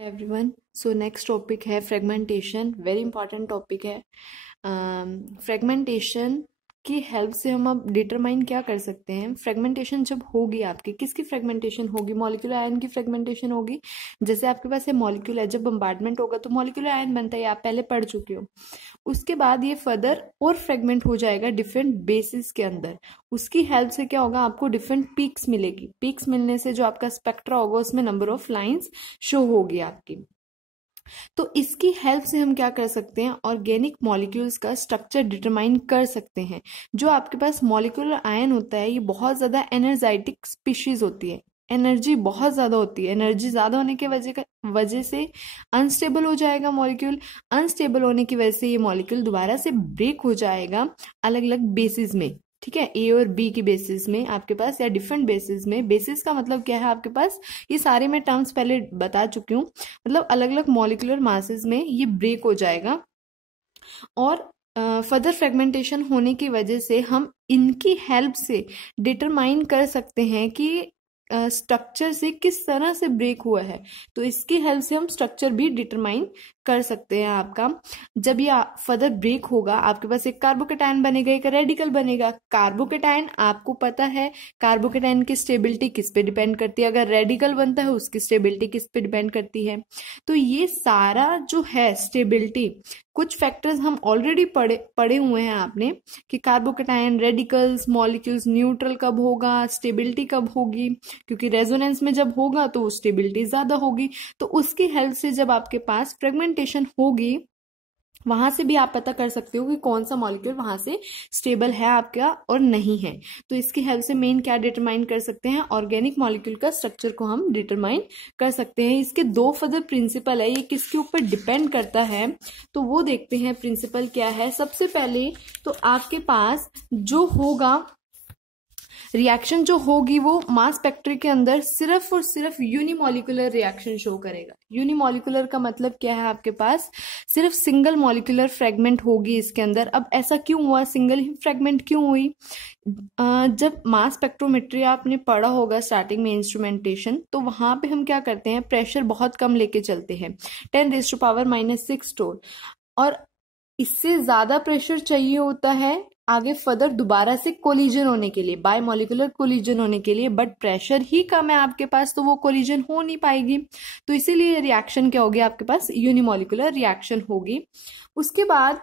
Everyone, so next topic है fragmentation. Very important topic है। Fragmentation की हेल्प से हम अब डिटरमाइन क्या कर सकते हैं। फ्रेगमेंटेशन जब होगी आपकी, किसकी फ्रेगमेंटेशन होगी? मॉलिक्यूलर आयन की फ्रेगमेंटेशन होगी। जैसे आपके पास ये मॉलिक्यूल है, जब बम्बार्डमेंट होगा तो मॉलिक्यूलर आयन बनता है, आप पहले पढ़ चुके हो। उसके बाद ये फर्दर और फ्रेगमेंट हो जाएगा डिफरेंट बेसिस के अंदर। उसकी हेल्प से क्या होगा, आपको डिफरेंट पीक्स मिलेगी। पीक्स मिलने से जो आपका स्पेक्ट्रा होगा उसमें नंबर ऑफ लाइंस शो होगी आपकी। तो इसकी हेल्प से हम क्या कर सकते हैं, ऑर्गेनिक मॉलिक्यूल्स का स्ट्रक्चर डिटरमाइन कर सकते हैं। जो आपके पास मॉलिक्यूलर आयन होता है, ये बहुत ज्यादा एनर्जाइटिक स्पीशीज होती है। एनर्जी बहुत ज्यादा होती है। एनर्जी ज्यादा होने की वजह से अनस्टेबल हो जाएगा मॉलिक्यूल। अनस्टेबल होने की वजह से ये मॉलिक्यूल दोबारा से ब्रेक हो जाएगा अलग अलग बेसिस में। ठीक है, ए और बी की बेसिस में आपके पास, या डिफरेंट बेसिस में। बेसिस का मतलब क्या है आपके पास, ये सारे मैं टर्म्स पहले बता चुकी हूँ। मतलब अलग अलग मॉलिक्यूलर मासेस में ये ब्रेक हो जाएगा। और फर्दर फ्रेगमेंटेशन होने की वजह से हम इनकी हेल्प से डिटरमाइन कर सकते हैं कि स्ट्रक्चर से किस तरह से ब्रेक हुआ है। तो इसकी हेल्प से हम स्ट्रक्चर भी डिटरमाइन कर सकते हैं आपका। जब ये फर्दर ब्रेक होगा, आपके पास एक कार्बोकेटायन बनेगा, एक रेडिकल बनेगा। कार्बोकेटायन आपको पता है, कार्बोकेटायन की स्टेबिलिटी किस पे डिपेंड करती है। अगर रेडिकल बनता है, उसकी स्टेबिलिटी किस पे डिपेंड करती है। तो ये सारा जो है स्टेबिलिटी, कुछ फैक्टर्स हम ऑलरेडी पढ़े हुए हैं आपने, कि कार्बोकेटायन, रेडिकल्स, मॉलिक्यूल्स न्यूट्रल कब होगा, स्टेबिलिटी कब होगी। क्योंकि रेजोनेंस में जब होगा तो स्टेबिलिटी ज्यादा होगी। तो उसकी हेल्प से जब आपके पास फ्रेगमेंटेशन होगी, वहां से भी आप पता कर सकते हो कि कौन सा मॉलिक्यूल वहां से स्टेबल है आपका और नहीं है। तो इसकी हेल्प से मेन क्या डिटरमाइन कर सकते हैं, ऑर्गेनिक मॉलिक्यूल का स्ट्रक्चर को हम डिटरमाइन कर सकते हैं। इसके दो फर्दर प्रिंसिपल है, ये किसके ऊपर डिपेंड करता है तो वो देखते हैं। प्रिंसिपल क्या है, सबसे पहले तो आपके पास जो होगा रिएक्शन, जो होगी वो मास स्पेक्ट्रा के अंदर सिर्फ और सिर्फ यूनिमॉलिकुलर रिएक्शन शो करेगा। यूनिमॉलिकुलर का मतलब क्या है, आपके पास सिर्फ सिंगल मॉलिकुलर फ्रेगमेंट होगी इसके अंदर। अब ऐसा क्यों हुआ, सिंगल ही फ्रेगमेंट क्यों हुई? जब मास स्पेक्ट्रोमेट्री आपने पढ़ा होगा स्टार्टिंग में इंस्ट्रूमेंटेशन, तो वहां पे हम क्या करते हैं, प्रेशर बहुत कम लेके चलते हैं, 10⁻⁻⁶ टोर। और इससे ज्यादा प्रेशर चाहिए होता है आगे फर्दर दोबारा से कोलिजन होने के लिए, बायमॉलिकुलर कोलिजन होने के लिए। बट प्रेशर ही कम है आपके पास, तो वो कोलिजन हो नहीं पाएगी। तो इसीलिए रिएक्शन क्या होगी आपके पास, यूनिमॉलिकुलर रिएक्शन होगी। उसके बाद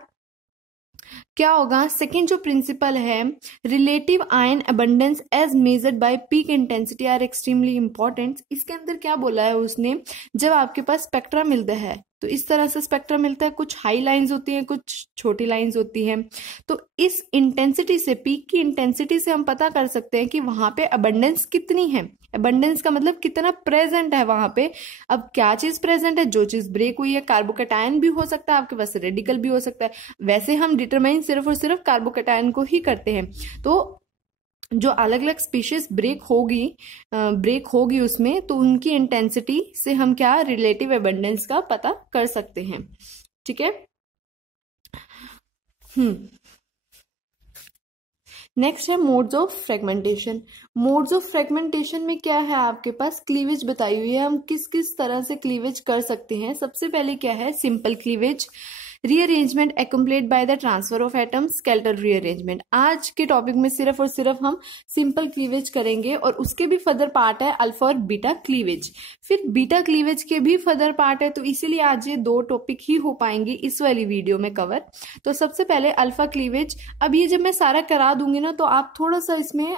क्या होगा, सेकेंड जो प्रिंसिपल है, relative ion abundance as measured by peak intensity are extremely important. इसके अंदर क्या बोला है उसने, जब आपके पास स्पेक्ट्रा मिलता है तो इस तरह से स्पेक्ट्रा मिलता है, कुछ हाई लाइंस होती हैं, कुछ छोटी लाइंस होती हैं। तो इस इंटेंसिटी से, पीक की इंटेंसिटी से हम पता कर सकते हैं कि वहां पे अबंडेंस कितनी है। अबंडेंस का मतलब कितना प्रेजेंट है वहां पे। अब क्या चीज प्रेजेंट है, जो चीज ब्रेक हुई है। कार्बोकेटायन भी हो सकता है आपके पास, रेडिकल भी हो सकता है। वैसे हम डिटरमाइन सिर्फ और सिर्फ कार्बोकेटायन को ही करते हैं। तो जो अलग अलग स्पीशीज ब्रेक होगी उसमें, तो उनकी इंटेंसिटी से हम क्या रिलेटिव एबंडेंस का पता कर सकते हैं। ठीक है। नेक्स्ट है modes of fragmentation. Modes of fragmentation में क्या है, आपके पास क्लीवेज बताई हुई है, हम किस किस तरह से क्लीवेज कर सकते हैं। सबसे पहले क्या है, simple cleavage, rearrangement accomplished by the transfer of atoms, skeletal rearrangement. आज के टॉपिक में सिर्फ और सिर्फ हम सिंपल क्लीवेज करेंगे, और उसके भी फर्दर पार्ट है अल्फा और बीटा क्लीवेज। फिर बीटा क्लीवेज के भी फर्दर पार्ट है, तो इसीलिए आज ये दो टॉपिक ही हो पाएंगे इस वाली वीडियो में कवर। तो सबसे पहले अल्फा क्लीवेज। अब ये जब मैं सारा करा दूंगी ना, तो आप थोड़ा सा इसमें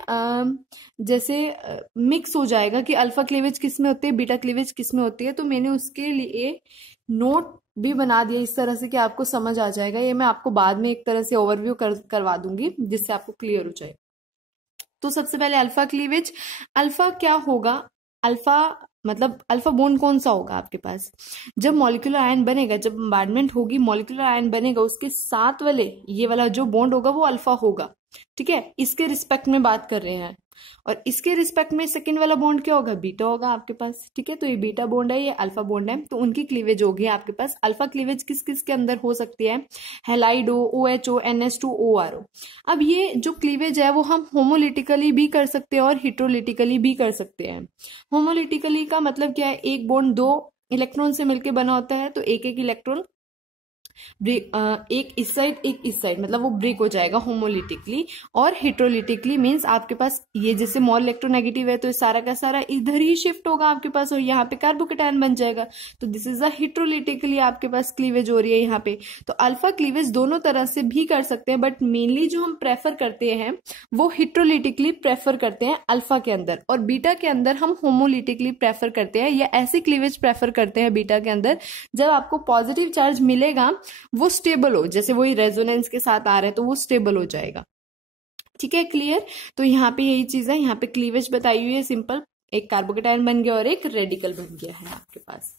जैसे मिक्स हो जाएगा कि अल्फा क्लीवेज किस में होती है, बीटा क्लीवेज किस में होती है। तो मैंने उसके लिए नोट भी बना दिया इस तरह से कि आपको समझ आ जाएगा। ये मैं आपको बाद में एक तरह से ओवरव्यू करवा दूंगी, जिससे आपको क्लियर हो जाए। तो सबसे पहले अल्फा क्लीवेज। अल्फा क्या होगा, अल्फा मतलब अल्फा बॉन्ड कौन सा होगा आपके पास, जब मॉलिक्यूलर आयन बनेगा, जब बम्बार्डमेंट होगी, मॉलिक्यूलर आयन बनेगा, उसके साथ वाले ये वाला जो बॉन्ड होगा वो अल्फा होगा। ठीक है, इसके रिस्पेक्ट में बात कर रहे हैं। और इसके रिस्पेक्ट में सेकंड वाला बॉन्ड क्या होगा, बीटा होगा आपके पास। ठीक है, तो ये बीटा बॉन्ड है, ये अल्फा बॉन्ड है, तो उनकी क्लीवेज होगी आपके पास। अल्फा क्लीवेज किस किस के अंदर हो सकती है, हेलाइडो, OHO, NH2, ORO। अब ये जो क्लीवेज है वो हम होमोलिटिकली भी कर सकते हैं और हिट्रोलिटिकली भी कर सकते हैं। होमोलिटिकली का मतलब क्या है, एक बॉन्ड दो इलेक्ट्रॉन से मिलकर बना होता है, तो एक एक इलेक्ट्रॉन एक इस साइड एक इस साइड, मतलब वो ब्रेक हो जाएगा होमोलिटिकली। और हेट्रोलिटिकली मीन्स आपके पास ये जैसे मोल इलेक्ट्रोनेगेटिव है तो सारा का सारा इधर ही शिफ्ट होगा आपके पास और यहाँ पे कार्बोकेटायन बन जाएगा। तो दिस इज अ हेट्रोलिटिकली आपके पास क्लीवेज हो रही है यहाँ पे। तो अल्फा क्लीवेज दोनों तरह से भी कर सकते हैं, बट मेनली जो हम प्रेफर करते हैं वो हेट्रोलिटिकली प्रेफर करते हैं अल्फा के अंदर, और बीटा के अंदर हम होमोलिटिकली प्रेफर करते हैं, या ऐसी क्लीवेज प्रेफर करते हैं बीटा के अंदर जब आपको पॉजिटिव चार्ज मिलेगा वो स्टेबल हो, जैसे वही रेजोनेंस के साथ आ रहे हैं तो वो स्टेबल हो जाएगा। ठीक है, क्लियर। तो यहाँ पे यही चीज है, यहाँ पे क्लीवेज बताई हुई है सिंपल, एक कार्बोकेटायन बन गया और एक रेडिकल बन गया है आपके पास।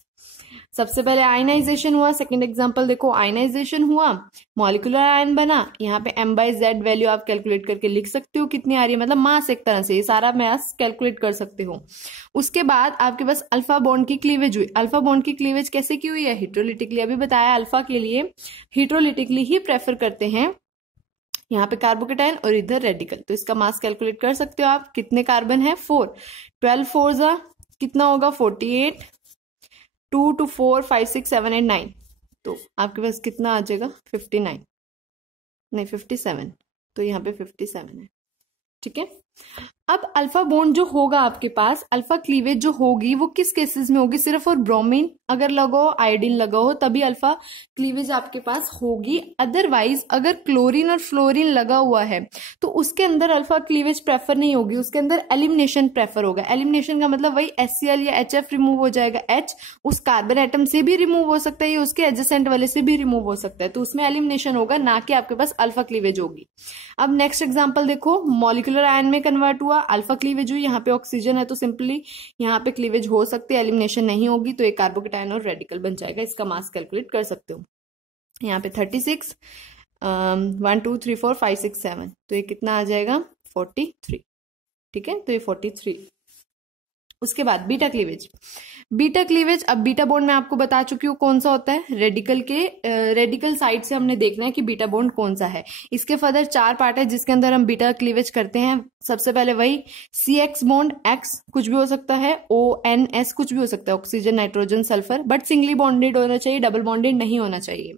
सबसे पहले आयनाइजेशन हुआ, सेकंड एग्जांपल देखो, आयनाइजेशन हुआ, मॉलिक्यूलर आयन बना, यहाँ पे m/z वैल्यू आप कैलकुलेट करके लिख सकते हो कितनी आ रही है, मतलब मास एक तरह से, ये सारा मास कैलकुलेट कर सकते हो। उसके बाद आपके पास अल्फा बॉन्ड की क्लीवेज हुई। अल्फा बॉन्ड की क्लीवेज कैसे की हुई है? हेट्रोलिटिकली। अभी बताया अल्फा के लिए हेट्रोलिटिकली ही प्रेफर करते हैं, यहाँ पे कार्बोकेटायन और इधर रेडिकल। तो इसका मास कैलकुलेट कर सकते हो आप, कितने कार्बन है? 4, 12 4 कितना होगा? 48, 2 2 4 5 6 7 8 9, तो आपके पास कितना आ जाएगा? 59 नहीं 57, तो यहाँ पे 57 है। ठीक है, अब अल्फा बॉन्ड जो होगा आपके पास, अल्फा क्लीवेज जो होगी वो किस केसेस में होगी? सिर्फ और ब्रोमीन अगर लगा हो, आयोडीन लगा हो, तभी अल्फा क्लीवेज आपके पास होगी। अदरवाइज अगर क्लोरीन और फ्लोरीन लगा हुआ है तो उसके अंदर अल्फा क्लीवेज प्रेफर नहीं होगी, उसके अंदर एलिमिनेशन प्रेफर होगा। एलिमिनेशन का मतलब वही HCl या HF रिमूव हो जाएगा, H उस कार्बन एटम से भी रिमूव हो सकता है, या उसके एडजेसेंट वाले से भी रिमूव हो सकता है, तो उसमें एलिमिनेशन होगा, ना कि आपके पास अल्फा क्लीवेज होगी। अब नेक्स्ट एग्जाम्पल देखो, मॉलिक्यूलर आयन में कन्वर्ट हुआ, अल्फा क्लीवेज हुई, यहाँ पे ऑक्सीजन है तो सिंपली यहाँ पे क्लीवेज हो सकती है, एलिमिनेशन नहीं होगी, तो एक कार्बोकेटायन और रेडिकल बन जाएगा। इसका मास कैलकुलेट कर सकते हो, यहाँ पे 36 1 2 3 4 5 6 7, तो ये कितना आ जाएगा? 43। ठीक है, तो ये 43। उसके बाद बीटा क्लीवेज। बीटा क्लीवेज, अब बीटा बॉन्ड मैं आपको बता चुकी हूँ कौन सा होता है, रेडिकल के रेडिकल साइड से हमने देखना है कि बीटा बॉन्ड कौन सा है। इसके फर्दर 4 पार्ट है जिसके अंदर हम बीटा क्लीवेज करते हैं। सबसे पहले वही CX बॉन्ड, X कुछ भी हो सकता है, ONS कुछ भी हो सकता है, oxygen nitrogen sulphur, but singly bonded होना चाहिए, डबल बॉन्डेड नहीं होना चाहिए।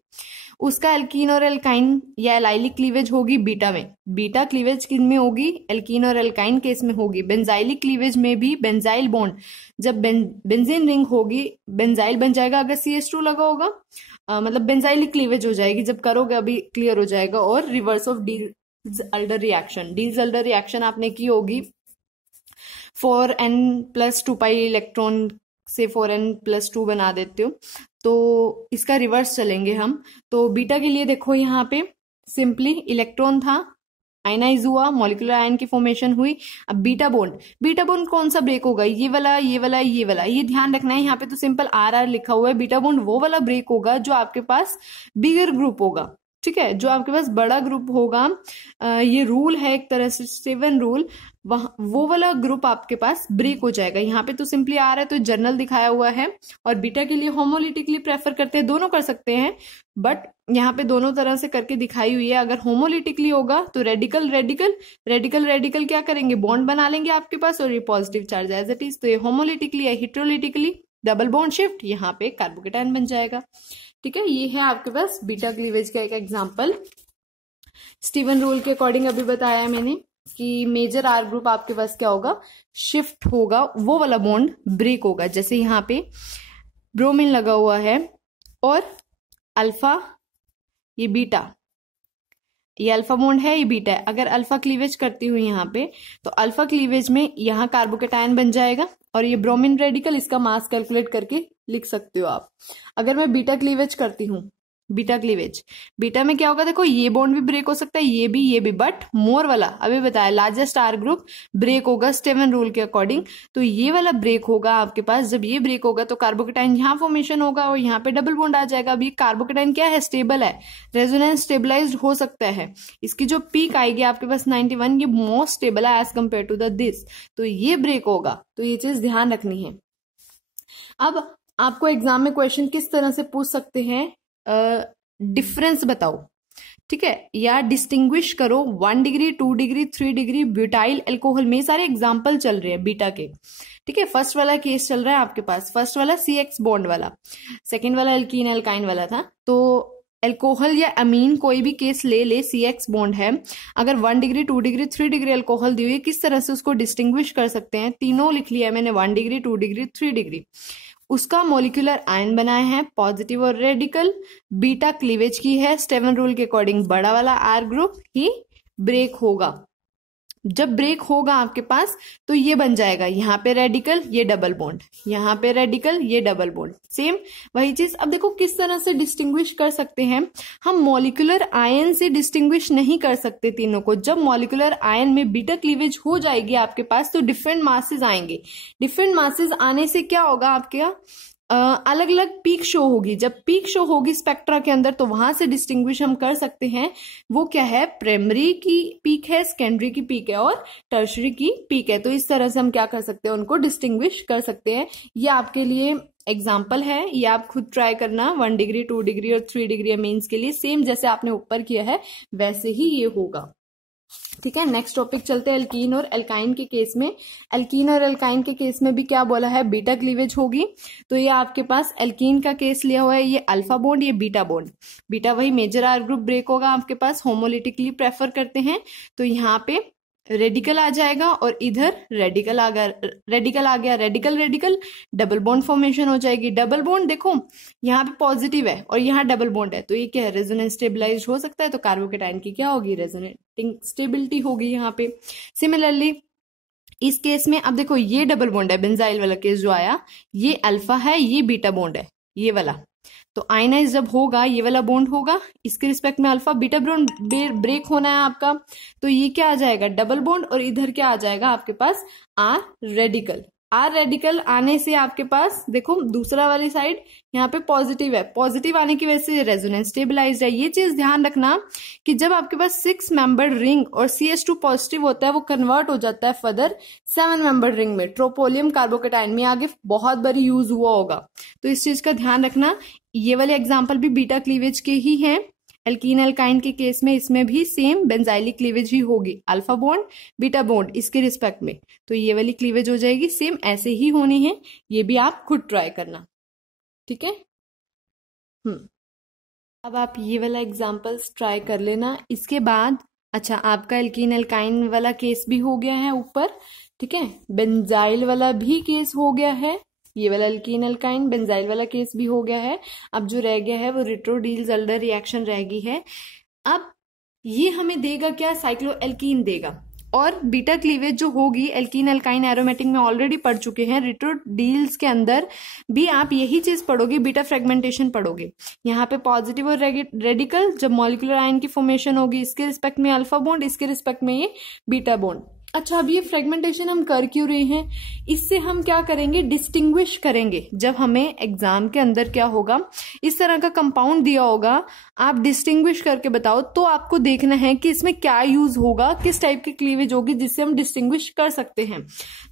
उसका एल्कीन और एल्काइन या एलाइलिक क्लीवेज होगी बीटा में। बीटा क्लीवेज किन में होगी? एल्कीन और एल्काइन केस में होगी। बेंजाइलिक क्लीवेज में भी बेंजाइल बॉन्ड, जब बेंजीन रिंग होगी बेंजाइल बन जाएगा अगर CH2 लगा होगा, मतलब बेंजाइलिक क्लीवेज हो जाएगी जब करोगे, अभी क्लियर हो जाएगा। और reverse of deals-alder reaction, deals-alder reaction आपने की होगी 4n+2π इलेक्ट्रॉन से 4n+2 बना देते हो, तो इसका रिवर्स चलेंगे हम। तो बीटा के लिए देखो यहाँ पे सिंपली इलेक्ट्रॉन था, आयनाइज हुआ, मॉलिक्यूलर आयन की फॉर्मेशन हुई। अब बीटा बॉन्ड कौन सा ब्रेक होगा? ये वाला, ये वाला, ये वाला, ये ध्यान रखना है। यहाँ पे तो सिंपल RR लिखा हुआ है, बीटा बॉन्ड वो वाला ब्रेक होगा जो आपके पास बिगर ग्रुप होगा। ठीक है, जो आपके पास बड़ा ग्रुप होगा, ये रूल है एक तरह से 7 रूल, वो वाला ग्रुप आपके पास ब्रेक हो जाएगा। यहाँ पे तो सिंपली आ रहा है तो जर्नल दिखाया हुआ है, और बीटा के लिए होमोलिटिकली प्रेफर करते हैं, दोनों कर सकते हैं, बट यहाँ पे दोनों तरह से करके दिखाई हुई है। अगर होमोलिटिकली होगा तो रेडिकल रेडिकल रेडिकल रेडिकल क्या करेंगे? बॉन्ड बना लेंगे आपके पास, और ये positive charge as it is. तो ये होमोलिटिकली या हेट्रोलिटिकली डबल बॉन्ड शिफ्ट, यहाँ पे कार्बोकेटायन बन जाएगा। ठीक है, ये है आपके पास बीटा क्लीवेज का एक एग्जाम्पल। स्टीवन रूल के अकॉर्डिंग अभी बताया है मैंने कि मेजर R ग्रुप आपके पास क्या होगा? शिफ्ट होगा, वो वाला बॉन्ड ब्रेक होगा। जैसे यहाँ पे ब्रोमीन लगा हुआ है और अल्फा, ये बीटा, ये अल्फा बॉन्ड है, ये बीटा है। अगर अल्फा क्लीवेज करती हूँ यहाँ पे, तो अल्फा क्लीवेज में यहाँ कार्बोकेटायन बन जाएगा, और ये ब्रोमीन रेडिकल, इसका मास कैलकुलेट करके लिख सकते हो आप। अगर मैं बीटा क्लीवेज करती हूँ, बीटा क्लीवेज, बीटा में क्या होगा? देखो ये बॉन्ड भी ब्रेक हो सकता है, ये भी, बट मोर वाला अभी बताया लार्जेस्ट R ग्रुप ब्रेक होगा स्टीवन रूल के अकॉर्डिंग। तो ये वाला ब्रेक होगा आपके पास। जब ये ब्रेक होगा तो कार्बोकेटायन यहाँ फॉर्मेशन होगा और यहाँ पे डबल बॉन्ड आ जाएगा। अब ये कार्बोकेटायन क्या है? स्टेबल है, रेजोनेंस स्टेबलाइज्ड हो सकता है। इसकी जो पीक आएगी आपके पास 91, ये मोस्ट स्टेबल है एज कम्पेयर टू दिस। तो ये ब्रेक होगा, तो ये चीज ध्यान रखनी है। अब आपको एग्जाम में क्वेश्चन किस तरह से पूछ सकते हैं? डिफरेंस बताओ, ठीक है, या डिस्टिंग्विश करो 1 degree 2 degree 3 degree butyl alcohol में। सारे एग्जाम्पल चल रहे हैं बीटा के, ठीक है, फर्स्ट वाला केस चल रहा है आपके पास, फर्स्ट वाला CX बॉन्ड वाला, सेकेंड वाला एल्कीन एल्काइन वाला था। तो एल्कोहल या अमीन कोई भी केस ले ले, CX बॉन्ड है, अगर 1 डिग्री 2 डिग्री 3 डिग्री अल्कोहल दी हुई है, किस तरह से उसको डिस्टिंग्विश कर सकते हैं, तीनों लिख लिया है मैंने, 1 डिग्री 2 डिग्री 3 डिग्री। उसका मोलिकुलर आयन बनाए हैं पॉजिटिव और रेडिकल, बीटा क्लीवेज की है, स्टेवन रूल के अकॉर्डिंग बड़ा वाला R ग्रुप ही ब्रेक होगा। जब ब्रेक होगा आपके पास तो ये बन जाएगा, यहाँ पे रेडिकल ये डबल बॉन्ड, यहाँ पे रेडिकल ये डबल बॉन्ड, सेम वही चीज। अब देखो किस तरह से डिस्टिंग्विश कर सकते हैं हम, मॉलिक्यूलर आयन से डिस्टिंग्विश नहीं कर सकते तीनों को। जब मॉलिक्यूलर आयन में बीटा क्लीवेज हो जाएगी आपके पास तो डिफरेंट मासेस आएंगे, डिफरेंट मासेस आने से क्या होगा, आपके अलग अलग पीक शो होगी। जब पीक शो होगी स्पेक्ट्रा के अंदर तो वहां से डिस्टिंग्विश हम कर सकते हैं, वो क्या है, प्राइमरी की पीक है, सेकेंडरी की पीक है और टर्शरी की पीक है। तो इस तरह से हम क्या कर सकते हैं, उनको डिस्टिंग्विश कर सकते हैं। ये आपके लिए एग्जाम्पल है, ये आप खुद ट्राई करना, 1 डिग्री 2 डिग्री और 3 डिग्री अमीन्स के लिए सेम जैसे आपने ऊपर किया है वैसे ही ये होगा। ठीक है, नेक्स्ट टॉपिक चलते हैं एल्कीन और एल्काइन के केस में। एल्कीन और एल्काइन के केस में भी क्या बोला है, बीटा क्लीवेज होगी। तो ये आपके पास एल्कीन का केस लिया हुआ है, ये अल्फा बॉन्ड, ये बीटा बॉन्ड, बीटा वही मेजर R ग्रुप ब्रेक होगा आपके पास, होमोलिटिकली प्रेफर करते हैं। तो यहाँ पे रेडिकल आ जाएगा और इधर रेडिकल आ गया, radical radical double bond formation हो जाएगी। डबल बॉन्ड देखो यहाँ पे पॉजिटिव है और यहाँ डबल बॉन्ड है, तो ये क्या है, रेजोनेंस स्टेबलाइज हो सकता है, तो कार्बोकेटाइन की क्या होगी, रेजोनेटिंग स्टेबिलिटी होगी यहाँ पे। सिमिलरली इस केस में अब देखो ये डबल बॉन्ड है, बेंजाइल वाला केस जो आया, ये अल्फा है, ये बीटा बॉन्ड है, ये वाला। तो आयनाइज जब होगा ये वाला बॉन्ड होगा, इसके रिस्पेक्ट में अल्फा बीटा बॉन्ड ब्रेक होना है आपका, तो ये क्या आ जाएगा, डबल बॉन्ड, और इधर क्या आ जाएगा आपके पास, R रेडिकल। R रेडिकल आने से आपके पास देखो दूसरा वाली साइड यहाँ पे पॉजिटिव है, पॉजिटिव आने की वजह से रेजोनेंस स्टेबलाइज्ड है। ये चीज ध्यान रखना कि जब आपके पास 6 मेंबर्ड रिंग और CH2 पॉजिटिव होता है, वो कन्वर्ट हो जाता है फर्दर 7 मेंबर्ड रिंग में, ट्रोपोलियम कार्बोकेटाइन में, आगे बहुत बारी यूज हुआ होगा, तो इस चीज का ध्यान रखना। ये वाले एग्जाम्पल भी बीटा क्लीवेज के ही हैं। एल्कीन एल्काइन के केस में इसमें भी सेम बेंजाइलिक क्लीवेज ही होगी, अल्फा बॉन्ड बीटा बॉन्ड इसके रिस्पेक्ट में, तो ये वाली क्लीवेज हो जाएगी, सेम ऐसे ही होनी है। ये भी आप खुद ट्राई करना, ठीक है। अब आप ये वाला एग्जाम्पल्स ट्राई कर लेना। इसके बाद अच्छा, आपका एल्कीन एल्काइन वाला केस भी हो गया है ऊपर, ठीक है, बेंजाइल वाला भी केस हो गया है, ये वाला एल्कीन एल्काइन बेंजाइल वाला केस भी हो गया है। अब जो रह गया है वो रिट्रोडील-ज़ल्डर रिएक्शन रह गई है। अब ये हमें देगा क्या, साइक्लोएल्कीन देगा। और बीटा क्लीवेज जो होगी एल्कीन एल्काइन एरोमेटिक में ऑलरेडी पढ़ चुके हैं, रिट्रोडील्स के अंदर भी आप यही चीज पढ़ोगे, बीटा फ्रेगमेंटेशन पढ़ोगे। यहाँ पे पॉजिटिव और रेडिकल जब मॉलिक्यूलर आयन की फॉर्मेशन होगी, इसके रिस्पेक्ट में अल्फा बॉन्ड, इसके रिस्पेक्ट में ये बीटा बॉन्ड। अच्छा, अब ये फ्रेगमेंटेशन हम कर क्यों रहे हैं, इससे हम क्या करेंगे, डिस्टिंग्विश करेंगे। जब हमें एग्जाम के अंदर क्या होगा, इस तरह का कंपाउंड दिया होगा, आप डिस्टिंग्विश करके बताओ, तो आपको देखना है कि इसमें क्या यूज होगा, किस टाइप की क्लीवेज होगी जिससे हम डिस्टिंग्विश कर सकते हैं।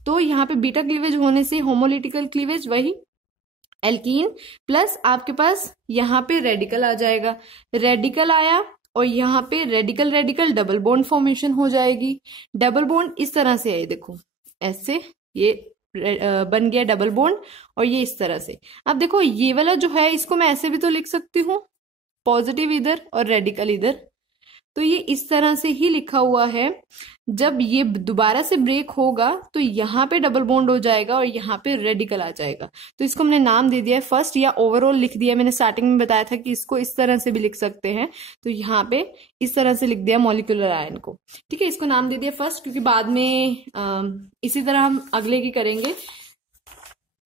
तो यहाँ पे बीटा क्लीवेज होने से होमोलिटिकल क्लीवेज वही एल्कीन, प्लस आपके पास यहाँ पे रेडिकल आ जाएगा, रेडिकल आया और यहाँ पे radical radical double bond formation हो जाएगी। डबल बॉन्ड इस तरह से है, देखो ऐसे ये बन गया डबल बॉन्ड, और ये इस तरह से। अब देखो ये वाला जो है इसको मैं ऐसे भी तो लिख सकती हूँ, पॉजिटिव इधर और रेडिकल इधर, तो ये इस तरह से ही लिखा हुआ है। जब ये दोबारा से ब्रेक होगा तो यहाँ पे डबल बॉन्ड हो जाएगा और यहाँ पे रेडिकल आ जाएगा, तो इसको हमने नाम दे दिया है फर्स्ट, या ओवरऑल लिख दिया। मैंने स्टार्टिंग में बताया था कि इसको इस तरह से भी लिख सकते हैं, तो यहाँ पे इस तरह से लिख दिया मॉलिक्यूलर आयन को, ठीक है। इसको नाम दे दिया फर्स्ट, क्योंकि बाद में इसी तरह हम अगले की करेंगे,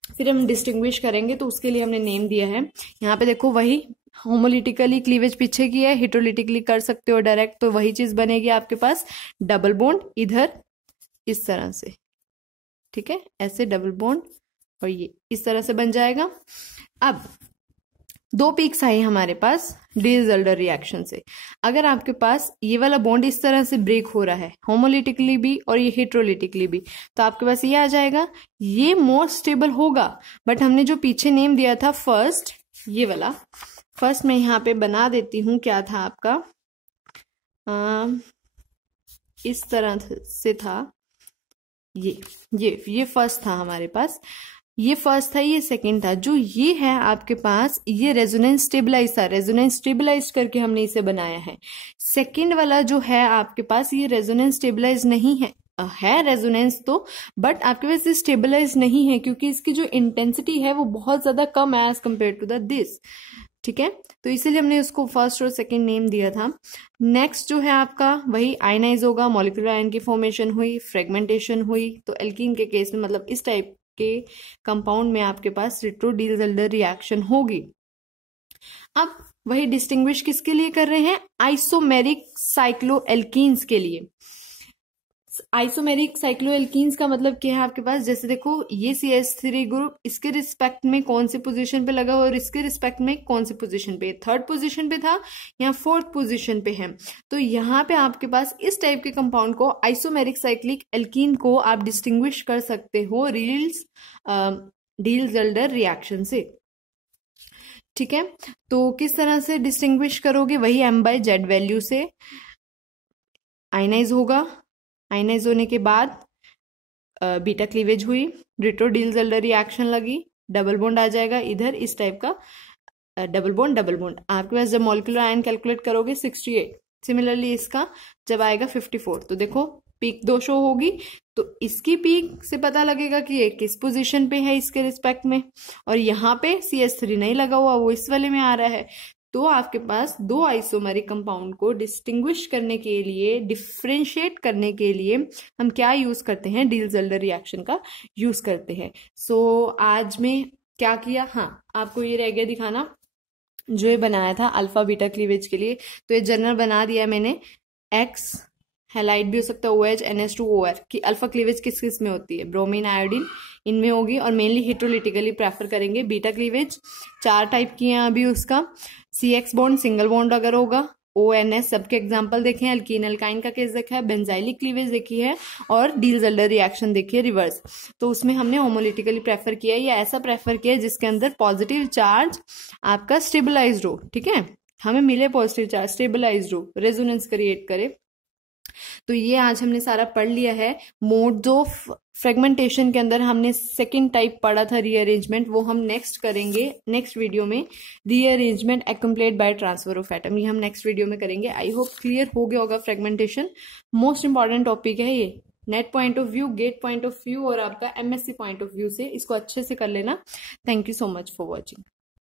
फिर हम डिस्टिंग्विश करेंगे, तो उसके लिए हमने नेम दिया है। यहाँ पे देखो वही होमोलिटिकली क्लीवेज पीछे की है, हिट्रोलिटिकली कर सकते हो डायरेक्ट, तो वही चीज बनेगी आपके पास, डबल बॉन्ड इधर इस तरह से, ठीक है, ऐसे डबल बॉन्ड, और ये इस तरह से बन जाएगा। अब 2 पीक्स आई हमारे पास डी-ज़ल्डर रिएक्शन से। अगर आपके पास ये वाला बॉन्ड इस तरह से ब्रेक हो रहा है, होमोलिटिकली भी और ये हिट्रोलिटिकली भी, तो आपके पास ये आ जाएगा, ये मोर स्टेबल होगा। बट हमने जो पीछे नेम दिया था फर्स्ट, ये वाला फर्स्ट मैं यहाँ पे बना देती हूँ, क्या था आपका, इस तरह से था, ये फर्स्ट था हमारे पास, ये फर्स्ट था, ये सेकंड था। जो ये है आपके पास, ये रेजोनेंस स्टेबलाइज था, रेजोनेंस स्टेबलाइज करके हमने इसे बनाया है। सेकंड वाला जो है आपके पास, ये रेजोनेंस स्टेबलाइज नहीं है रेजोनेंस तो, बट आपके पास ये स्टेबलाइज नहीं है क्योंकि इसकी जो इंटेंसिटी है वो बहुत ज्यादा कम है as compare to the this. ठीक है, तो इसीलिए हमने उसको फर्स्ट और सेकंड नेम दिया था। नेक्स्ट जो है आपका वही आयनाइज होगा, मॉलिक्यूलर आयन की फॉर्मेशन हुई, फ्रेगमेंटेशन हुई। तो एल्कीन के केस में मतलब इस टाइप के कंपाउंड में आपके पास रिट्रो-डीलज़ल्डर रिएक्शन होगी। अब वही डिस्टिंग्विश किसके लिए कर रहे हैं, आइसोमेरिक साइक्लोएल्कीन्स के लिए। आइसोमेरिक साइक्लोएल्कीन्स का मतलब क्या है आपके पास, जैसे देखो ये CH3 ग्रुप इसके रिस्पेक्ट में कौन सी पोजीशन पे लगा और इसके रिस्पेक्ट में कौन सी पोजीशन पे, थर्ड पोजीशन पे था या फोर्थ पोजीशन पे है। तो यहाँ पे आपके पास इस टाइप के कंपाउंड को, आइसोमेरिक साइक्लिक एल्कीन को आप डिस्टिंग्विश कर सकते हो डीलज़ल्डर रिएक्शन से। ठीक है, तो किस तरह से डिस्टिंग्विश करोगे, वही M/Z वैल्यू से। आयनाइज होगा, आयनाइज होने के बाद बीटा क्लीवेज हुई, रिट्रो-डीलज़ल्डर रिएक्शन लगी, डबल बॉन्ड आ जाएगा इधर, इस टाइप का डबल बॉन्ड आपके पास। जब मॉलिक्यूलर आयन कैलकुलेट करोगे 68, सिमिलरली इसका जब आएगा 54, तो देखो पीक 2 शो होगी। तो इसकी पीक से पता लगेगा कि ये किस पोजीशन पे है इसके रिस्पेक्ट में, और यहाँ पे CH3 नहीं लगा हुआ, वो इस वाले में आ रहा है। तो आपके पास दो आइसोमेरिक कंपाउंड को डिस्टिंग्विश करने के लिए, डिफ्रेंशिएट करने के लिए हम क्या यूज करते हैं, डीलज़ल्डर रिएक्शन का यूज करते हैं। सो आज में क्या किया, हाँ आपको ये रह गया दिखाना, जो ये बनाया था अल्फा बीटा क्लीवेज के लिए। तो ये जर्नल बना दिया मैंने, एक्स हैलाइड भी हो सकता है, OH NH2OR कि अल्फा क्लीवेज किस किस में होती है, ब्रोमीन आयोडीन इनमें होगी, और मेनली हिट्रोलिटिकली प्रेफर करेंगे। बीटा क्लीवेज 4 टाइप की है अभी उसका, CX बॉन्ड सिंगल बॉन्ड अगर होगा, ONS सबके एग्जांपल देखे हैं, अल्कीन अल्काइन का केस देखा है, बेंजाइलिक क्लीवेज देखी है, और डीलज़ल्डर रिएक्शन देखी है रिवर्स। तो उसमें हमने होमोलिटिकली प्रेफर किया है, या ऐसा प्रेफर किया है जिसके अंदर पॉजिटिव चार्ज आपका स्टेबलाइज्ड हो। ठीक है, हमें मिले पॉजिटिव चार्ज, स्टेबलाइज्ड हो, रेजोनेंस क्रिएट करे। तो ये आज हमने सारा पढ़ लिया है। मोड्स ऑफ फ्रेगमेंटेशन के अंदर हमने सेकंड टाइप पढ़ा था, रीअरेंजमेंट, वो हम नेक्स्ट करेंगे नेक्स्ट वीडियो में। Rearrangement accomplished by transfer of atom, ये हम नेक्स्ट वीडियो में करेंगे। आई होप क्लियर हो गया होगा फ्रेगमेंटेशन। मोस्ट इंपॉर्टेंट टॉपिक है ये, NET point of view, GATE point of view और आपका MSc पॉइंट ऑफ व्यू से इसको अच्छे से कर लेना। Thank you so much for watching.